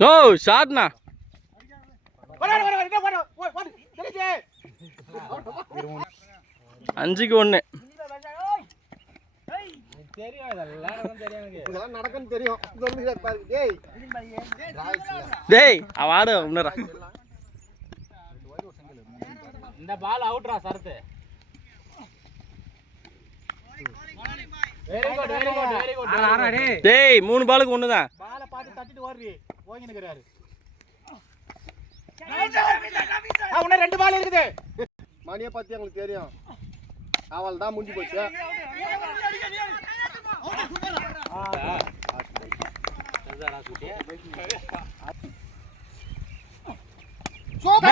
ஓ ஷாட்னா 5-1 டேய் அவன் ஆடு உன்னரா இந்த பால் அவுட்ரா சரத்து very good very good very good ஆறா டேய் 3 பாலுக்கு 1 தான் பாலை பாத்து தட்டிட்டு ஓடுறீ போங்கி நிக்கறாரு அவன 2 பால் இருக்குது மணியை பத்தி உங்களுக்கு தெரியும் அவள் தான் முடிஞ்சு போச்சு சூப்பர்